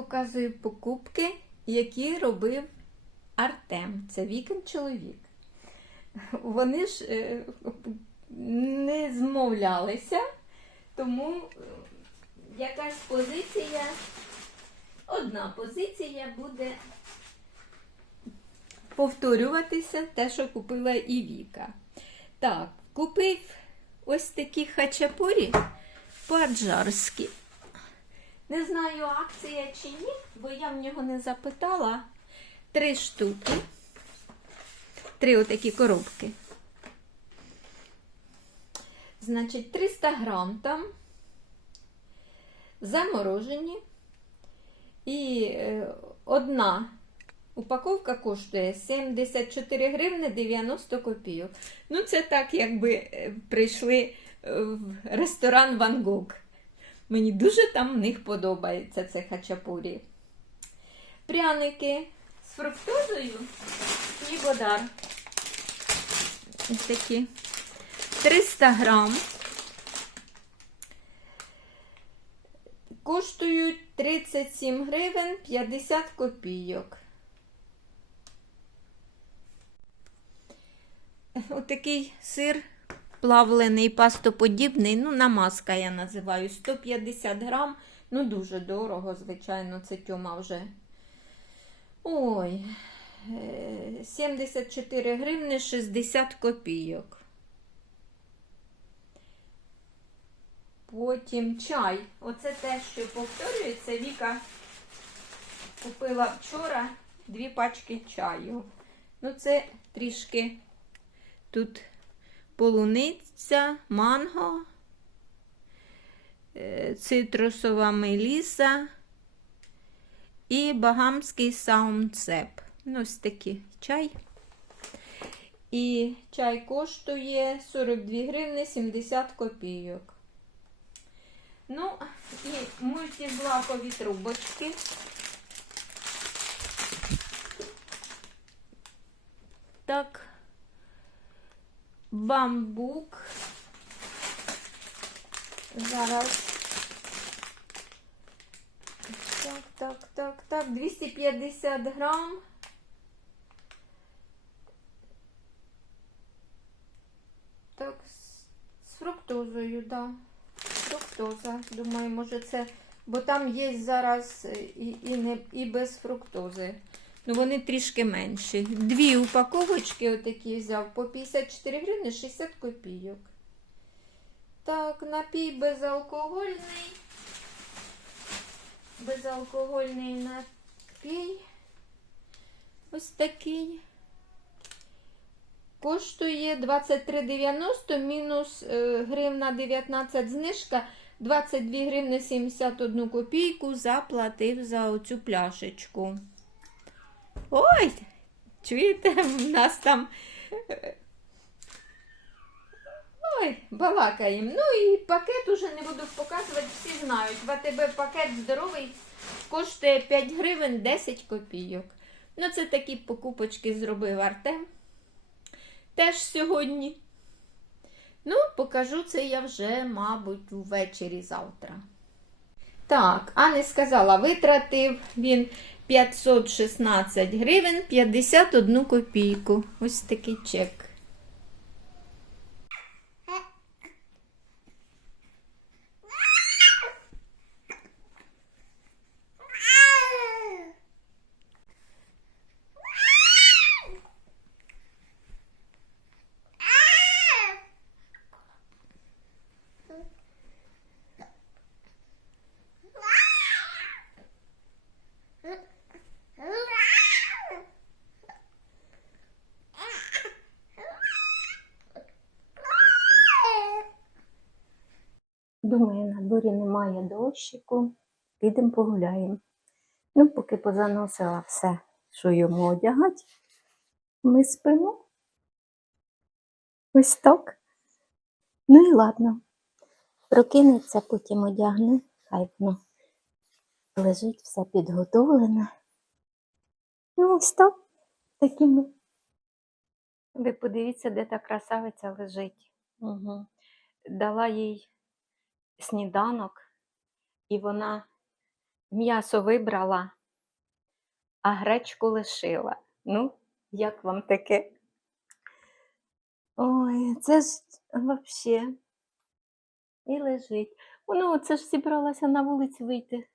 показую покупки, які робив Артем. Це вікend чоловік. Вони ж е, не змовлялися, тому якась позиція, одна позиція буде повторюватися те, що купила і Віка. Так, купив ось такі хачапурі по-аджарськи. Не знаю, акція чи ні, бо я в нього не запитала. Три штуки. Три отакі коробки. Значить, 300 грам там заморожені. І е, одна упаковка коштує 74 гривни 90 копійок. Ну, це так, якби е, прийшли е, в ресторан Ван Гог. Мені дуже там в них подобається це хачапурі. Пряники з фруктозою і бодар. Ось такі. 300 грам. Коштують 37 гривень 50 копійок. Отакий сир плавлений, пастоподібний, ну, намазка я називаю. 150 грам. Ну, дуже дорого, звичайно, це тьома вже. Ой, е, 74 гривни 60 копійок. Потім чай. Оце те, що повторюється. Віка купила вчора дві пачки чаю. Ну, це трішки тут полуниця, манго, е, цитрусова меліса і багамський саумцеп. Ну, ось такий чай. І чай коштує 42 гривни 70 копійок. Ну, і мультизлакові трубочки. Так, бамбук. Зараз. Так, так, так, так. 250 грам. Так, з, фруктозою, да. Фруктоза. Думаю, може це. Бо там є зараз і, і, не, і без фруктози. Ну, вони трішки менші. Дві упаковочки отакі взяв по 54 гривні 60 копійок. Так, напій безалкогольний. Безалкогольний напій. Ось такий. Коштує 23,90 мінус е, гривна 19 знижка. 22 гривни 71 копійку заплатив за оцю пляшечку. Ой, чуєте, в нас там. Ой, балакаємо. Ну і пакет уже не буду показувати, всі знають. В АТБ пакет здоровий коштує 5 гривень 10 копійок. Ну, це такі покупочки зробив Артем. Теж сьогодні. Ну, покажу це я вже, мабуть, ввечері завтра. Так, а не сказала, витратив він 516 гривень 51 копійку. Ось такий чек. Думаю, на дворі немає дощику. Підемо погуляємо. Ну, поки позаносила все, що йому одягати, ми спимо. Ось так. Ну і ладно. Прокинеться, потім одягне, хай воно лежить все підготовлене. Ну, ось так. Такими. Ви подивіться, де та красавиця лежить. Угу. Дала їй сніданок, і вона М'ясо вибрала, а гречку лишила. Ну, як вам таке? Ой, це ж взагалі. І лежить. Ну, це ж зібралася на вулицю вийти.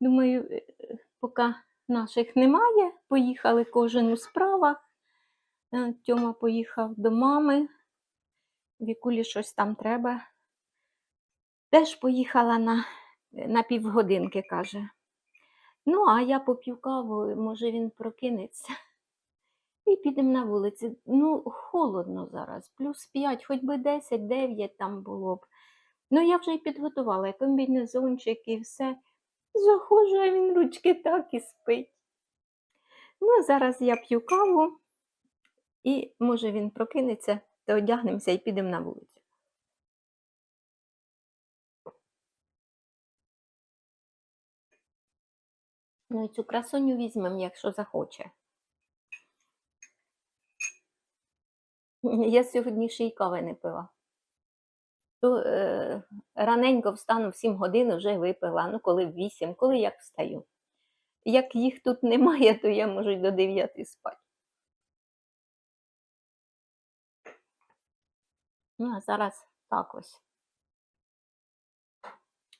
Думаю, е, поки наших немає, поїхали кожен у справах. Е, Тьома поїхав до мами. Вікулі щось там треба. Теж поїхала на, на півгодинки, каже. Ну, а я поп'ю каву, може він прокинеться. І підемо на вулиці. Ну, холодно зараз, плюс 5, хоч би 10, 9 там було б. Ну, я вже і підготувала і комбінезончик і все. Заходжу, а він ручки так і спить. Ну, зараз я п'ю каву, і може він прокинеться, то одягнемося і підемо на вулицю. Ну і цю красуню візьмемо, якщо захоче. Я сьогодні ще не пила. То е, раненько встану в 7 годин вже випила, ну коли в 8, коли як встаю. Як їх тут немає, то я можу й до 9 спати. Ну, а зараз так ось.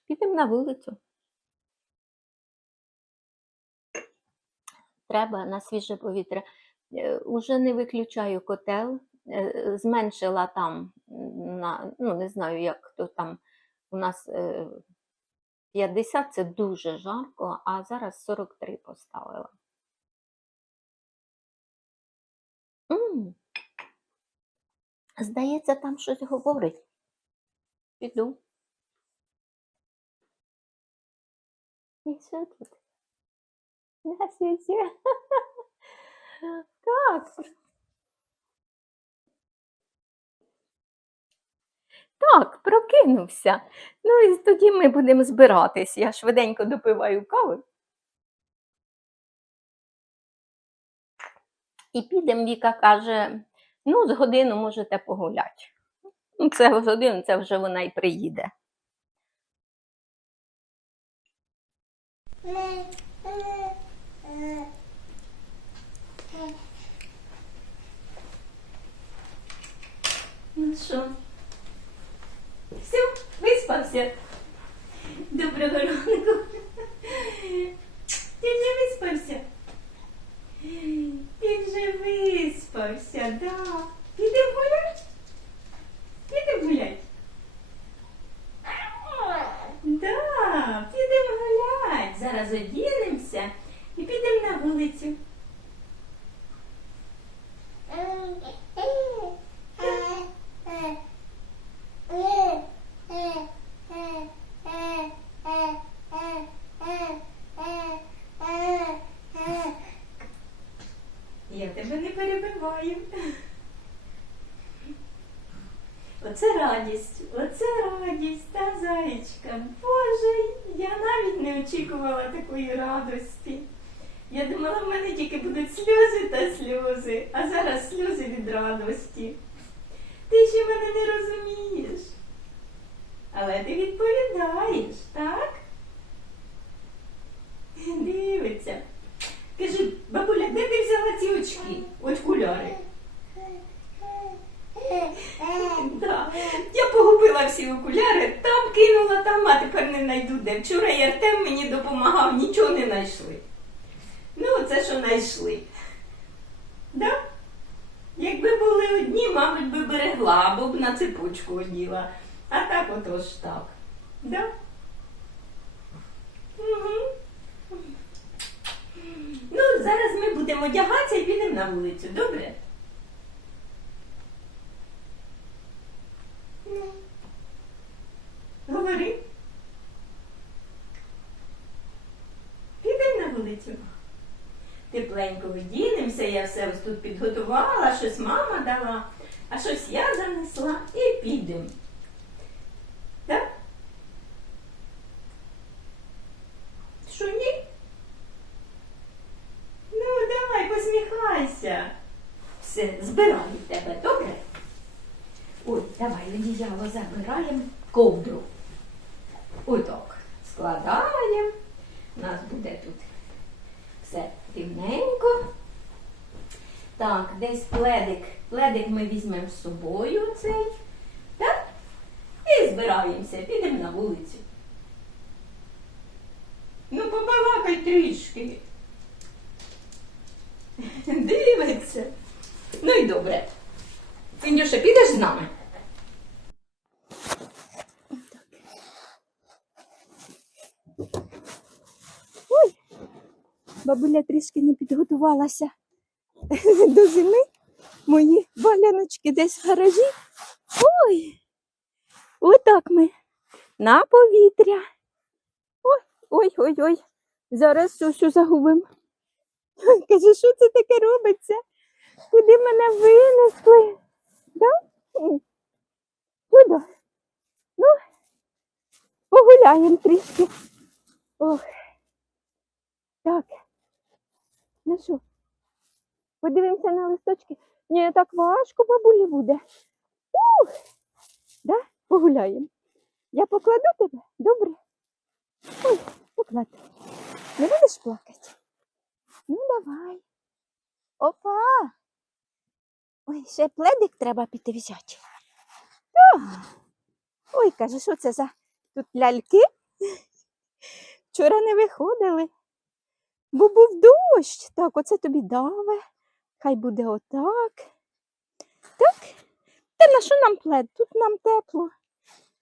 Підемо на вулицю. Треба на свіже повітря. Е, Уже не виключаю котел, е, зменшила там, на, ну не знаю, як то там у нас е, 50 це дуже жарко, а зараз 43 поставила. М, Здається, там щось говорить. Піду. І що тут? Світі. Так. Так, прокинувся. Ну і тоді ми будемо збиратись. Я швиденько допиваю кави. І підемо, Віка каже, ну, з годину можете погуляти. Ну, це з годину, це вже вона і приїде. Ну що? Все, виспався. Доброго ранку. Ти вже виспався? Ти вже виспався, да. Підемо гулять? Підемо гулять? Да, підемо гулять. Зараз одінемося і підемо на вулицю. Я тебе не перебиваю. Оце радість, оце радість, та заєчка. Боже, я навіть не очікувала такої радості. Я думала, в мене тільки будуть сльози та сльози, а зараз сльози від радості. Ти ще мене не розумієш. Але ти відповідаєш, так? Дивиться. Кажи, бабуля, де ти взяла ці очки? Окуляри. Да. Я погубила всі окуляри, там кинула, там, а тепер не знайду де. Вчора і Артем мені допомагав, нічого не знайшли. Ну, це що знайшли. Да? Якби були одні, мабуть, би берегла або б на цепочку оділа. А так отож так. Да? Угу. Ну, зараз ми будемо одягатися і підемо на вулицю, добре? Говори. Підемо на вулицю. Тепленько одінемося, я все ось тут підготувала, щось мама дала, а щось я занесла і підемо. Так? Ну, давай, посміхайся. Все, збираю тебе, добре? Ой, давай одіяло забираємо ковдру. Отак. Складаємо. У нас буде тут все рівненько. Так, десь пледик. Пледик ми візьмемо з собою цей. Так? І збираємося, підемо на вулицю. Ну, побалакай трішки. Дивиться. Ну і добре. Фіндюша, підеш з нами? Бабуля трішки не підготувалася до зими. Мої валяночки десь в гаражі. Ой, отак ми на повітря. Ой, ой, ой, ой. Зараз Сусю загубимо. Каже, що це таке робиться? Куди мене винесли? Да? Куди? Ну, погуляємо трішки. Ох. Так. Ну що? Подивимося на листочки. Ні, так важко бабулі буде. Ух! Да? Погуляємо. Я покладу тебе? Добре? Ой, покладу. Не будеш плакати? Ну, давай. Опа. Ой, ще пледик треба піти взяти. Ой, каже, що це за тут ляльки? Вчора не виходили. Бо був дощ. Так, оце тобі даве. Хай буде отак. Так. Та на що нам плед? Тут нам тепло.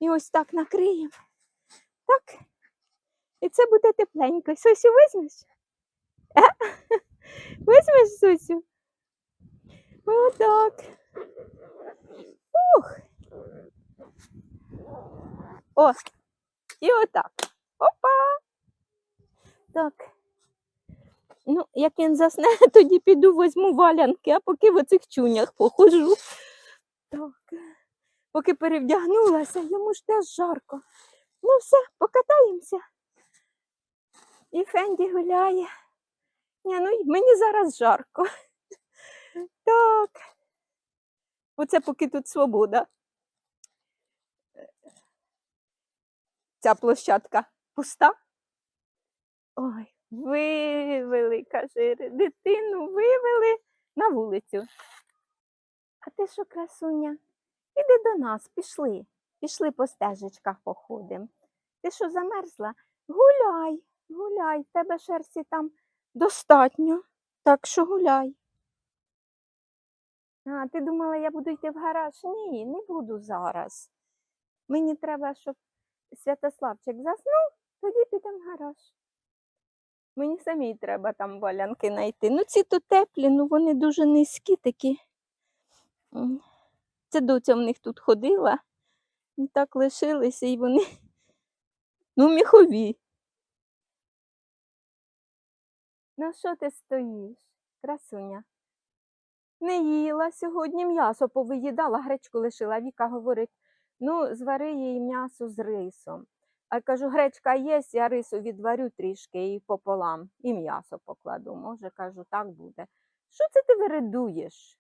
І ось так накриємо. Так. І це буде тепленько. Сосю візьмеш? Е? Візьмеш, Сосю? Отак. Ух. О, і отак. Опа. Так. Ну, як він засне, тоді піду візьму валянки, а поки в оцих чунях похожу. Так. Поки перевдягнулася, йому ж теж жарко. Ну все, покатаємося. І Фенді гуляє. Ні, ну мені зараз жарко. Так. Оце поки тут свобода. Ця площадка пуста. Ой, вивели, каже, дитину вивели на вулицю. А ти що, красуня? Іди до нас, пішли. Пішли по стежечках походимо. Ти що замерзла? Гуляй, гуляй, тебе шерсті там достатньо. Так що гуляй. А, ти думала, я буду йти в гараж? Ні, не буду зараз. Мені треба, щоб Святославчик заснув, тоді підемо в гараж. Мені самій треба там валянки знайти. Ну, ці то теплі, ну вони дуже низькі такі. Це доця в них тут ходила. І так лишилися, і вони ну, міхові. Ну, що ти стоїш, красуня? Не їла сьогодні м'ясо повиїдала, гречку лишила. Віка говорить, ну, звари їй м'ясо з рисом. А кажу, гречка є, я рису відварю трішки і пополам, і м'ясо покладу. Може, кажу, так буде. Що це ти виридуєш?